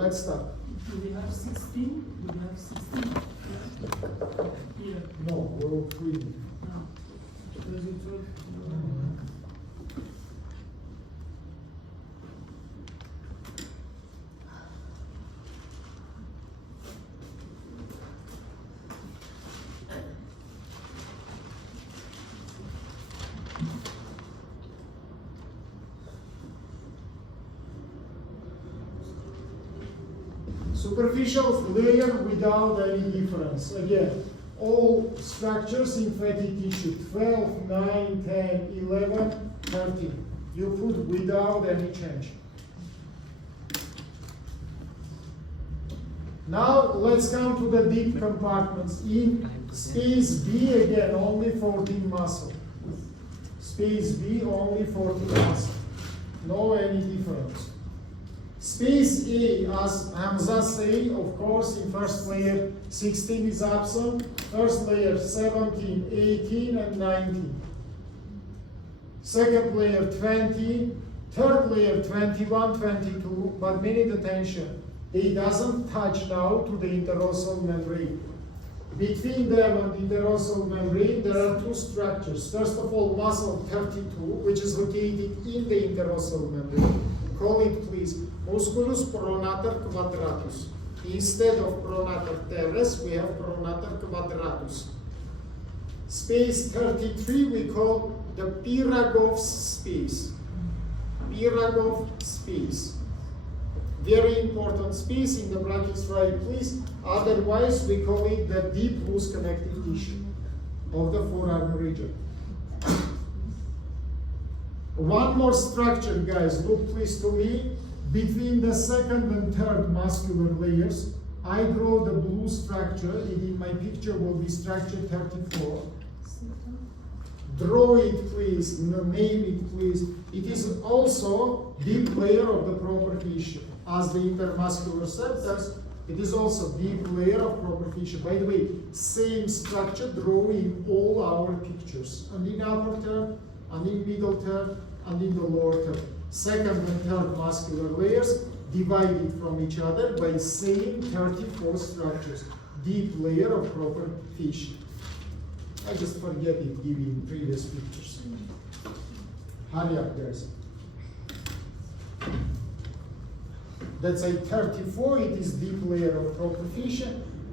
let's start. Do we have 16? Do we have 16? Yeah. Here. No, we're 3. No. Does it work? No. Superficial layer without any difference. Again, all structures in fatty tissue, 12, 9, 10, 11, 13. You put without any change. Now let's come to the deep compartments. In space B, again, only 14 muscle. Space B, only 14 muscle. No any difference. Space A, as Hamza say, of course, in first layer 16 is absent, first layer 17, 18, and 19. Second layer 20, third layer 21, 22, but we need attention. They doesn't touch now to the interosseous membrane. Between them and the interosseous membrane, there are two structures. First of all, muscle 32, which is located in the interosseous membrane. Call it, please, musculus pronator quadratus. Instead of pronator teres, we have pronator quadratus. Space 33 we call the Piragov's space. Piragov space. Very important space in the brackets, right, please. Otherwise, we call it the deep loose connective tissue of the forearm region. One more structure, guys, look please to me. Between the second and third muscular layers, I draw the blue structure. It in my picture will be structure 34. Draw it, please, name it, please. It is also deep layer of the proper tissue. As the intermuscular septus, it is also deep layer of proper tissue. By the way, same structure draw in all our pictures. And in upper term, and in middle term, and in the lower term. Second and third muscular layers divided from each other by same 34 structures. Deep layer of proper tissue. I just forget it giving previous pictures. Hurry up, guys. That's a 34, it is deep layer of proper tissue,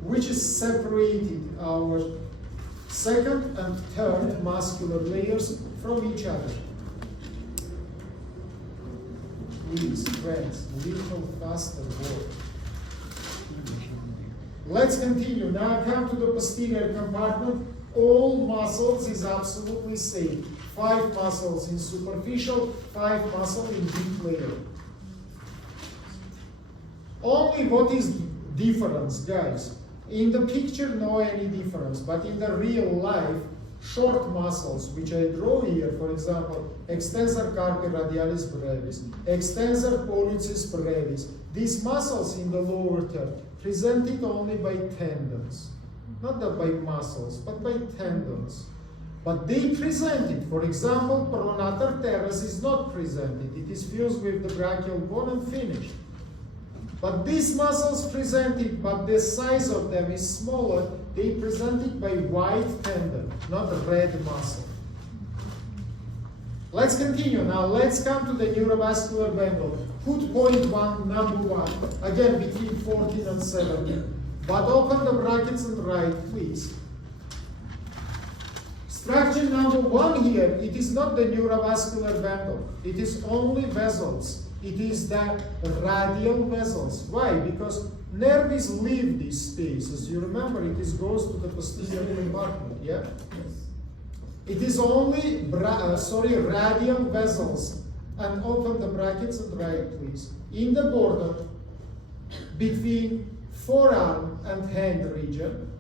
which is separated our second and third muscular layers from each other. Please, friends, little faster work. Let's continue. Now come to the posterior compartment. All muscles is absolutely same. 5 muscles in superficial, 5 muscles in deep layer. Only what is difference, guys? In the picture, no any difference, but in the real life, short muscles, which I draw here, for example, extensor carpi radialis brevis, extensor pollicis brevis, these muscles in the lower term presented only by tendons, not by muscles, but by tendons. But they presented, for example, pronator teres is not presented, it is fused with the brachial bone and finished. But these muscles presented, but the size of them is smaller, they presented by white tendon, not red muscle. Let's continue. Now let's come to the neurovascular bundle. Put point 1, number 1, again between 14 and 17. But open the brackets and write, please. Structure number 1 here, it is not the neurovascular bundle. It is only vessels. It is the radial vessels. Why? Because nerves leave this space. As you remember, it goes to the posterior compartment. Yeah. It is only radial vessels. And open the brackets and write, please. In the border between forearm and hand region,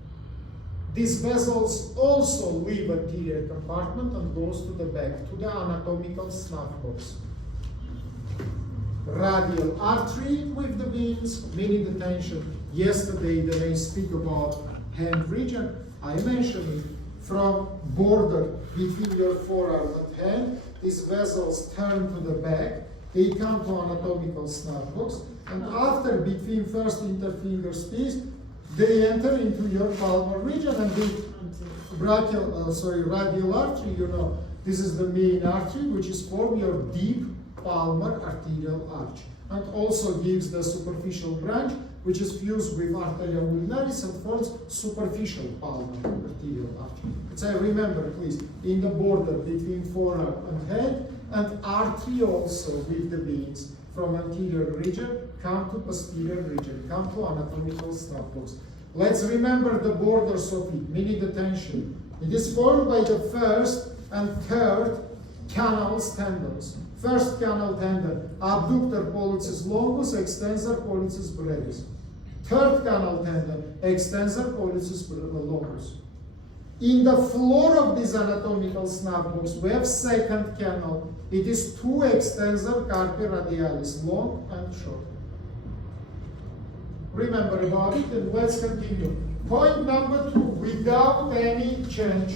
these vessels also leave anterior compartment and goes to the back, to the anatomical snuff box. Radial artery with the veins, meaning the tension. Yesterday, when I speak about hand region, I mentioned it. From border between your forearm and hand, these vessels turn to the back, they come to anatomical snuff box, And after, between first interfinger space, they enter into your palmar region and the radial artery, you know, this is the main artery which is form your deep palmar arterial arch, and also gives the superficial branch which is fused with arteria ulnaris and forms superficial palmar arterial arch. So remember, please, in the border between forearm and head, and artery also with the veins from anterior region come to posterior region, come to anatomical snap box. Let's remember the borders of it, minute attention. It is formed by the first and third canals tendons. First canal tendon, abductor pollicis longus, extensor pollicis brevis. Third canal tendon, extensor pollicis longus. In the floor of this anatomical snap box, we have second canal. It is two extensor carpi radialis, long and short. Remember about it, and let's continue. Point number 2, without any change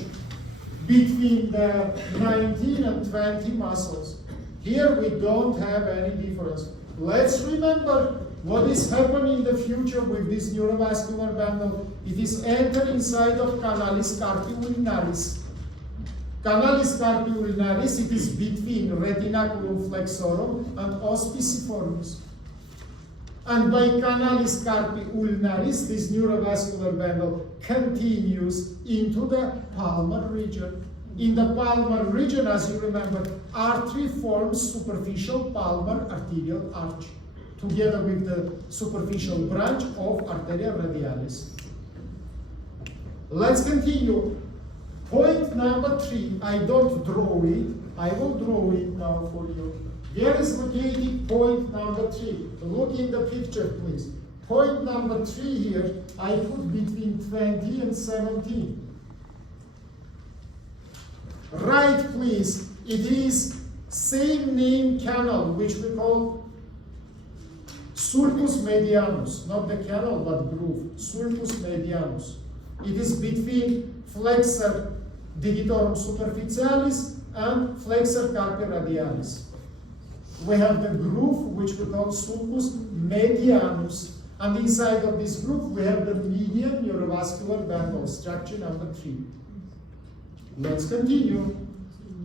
between the 19 and 20 muscles. Here we don't have any difference. Let's remember what is happening in the future with this neurovascular bundle. It is entering inside of canalis carpi ulnaris. Canalis carpi ulnaris, it is between retinaculum flexorum and ospiciformis. And by canalis carpi ulnaris, this neurovascular bundle continues into the palmar region. In the palmar region, as you remember, artery forms superficial palmar arterial arch, together with the superficial branch of arteria radialis. Let's continue. Point number 3, I don't draw it, I will draw it now for you. Where is located point number 3? Look in the picture, please. Point number 3 here, I put between 20 and 17. Right, please. It is same name canal, which we call sulcus medianus, not the canal, but groove. Sulcus medianus. It is between flexor digitorum superficialis and flexor carpi radialis. We have the groove, which we call sulcus medianus, and inside of this groove we have the median neurovascular bundle, structure number 3. Let's continue.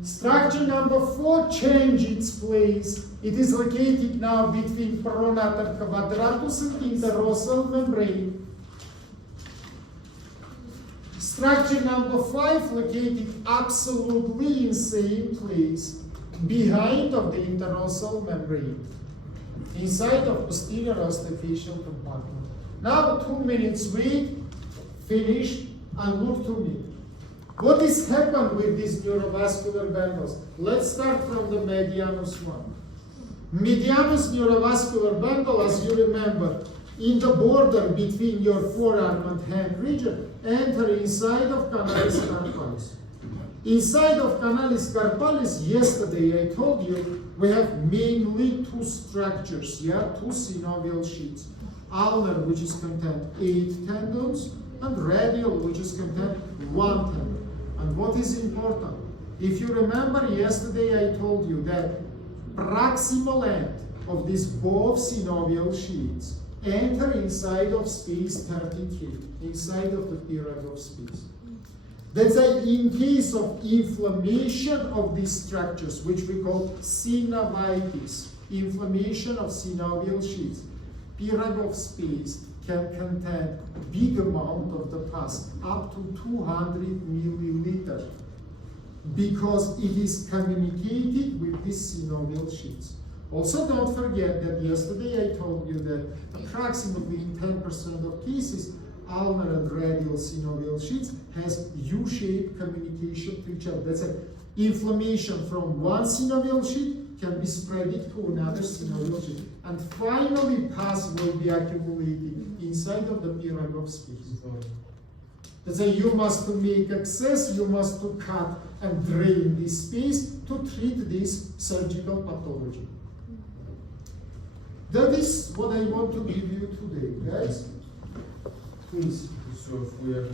Structure number 4 changes its place. It is located now between pronator quadratus and interossal membrane. Structure number 5 located absolutely in same place, behind of the interossal membrane, inside of posterior osteofacial compartment. Now 2 minutes wait, finish, and look to me. What has happened with these neurovascular bundles? Let's start from the medianus one. Medianus neurovascular bundle, as you remember, in the border between your forearm and hand region, enter inside of canalis carpalis. Inside of canalis carpalis, yesterday I told you, we have mainly 2 structures, 2 synovial sheets. Ulnar, which is contain 8 tendons, and radial, which is contain 1 tendon. And what is important? If you remember yesterday I told you that proximal end of these both synovial sheets enter inside of space 33, inside of the period of space. That's in case of inflammation of these structures, which we call synovitis, inflammation of synovial sheets, period of space can contain big amount of the pus, up to 200 milliliters, because it is communicated with these synovial sheets. Also, don't forget that yesterday I told you that approximately in 10% of cases, ulnar and radial synovial sheets has U-shaped communication to each other. That's it. Inflammation from one synovial sheet can be spread to another synovial sheet. And finally, pus will be accumulated inside of the period of space. That's why you must make access, you must cut and drain this space to treat this surgical pathology. That is what I want to give you today, guys. Please. So if we have